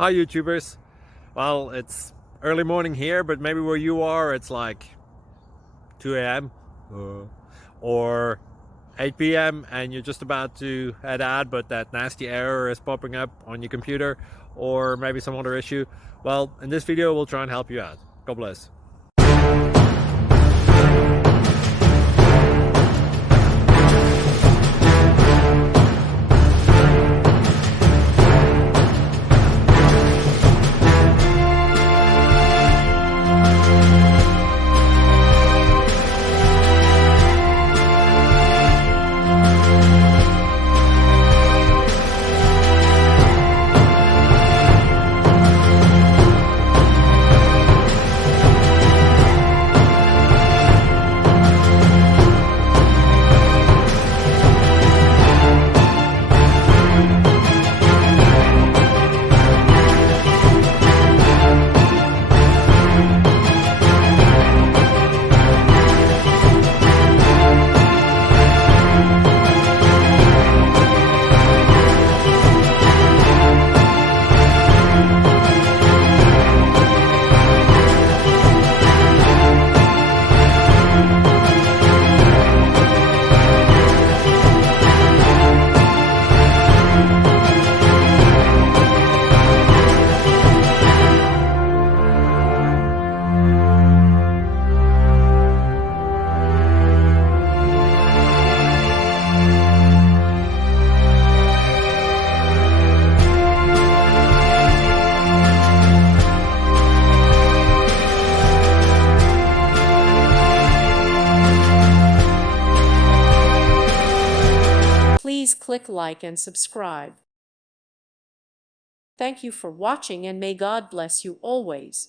Hi YouTubers. Well, it's early morning here, but maybe where you are it's like 2 a.m. or 8 p.m. and you're just about to head out, but that nasty error is popping up on your computer, or maybe some other issue. Well, in this video we'll try and help you out. God bless. Please click like and subscribe. Thank you for watching, and may God bless you always.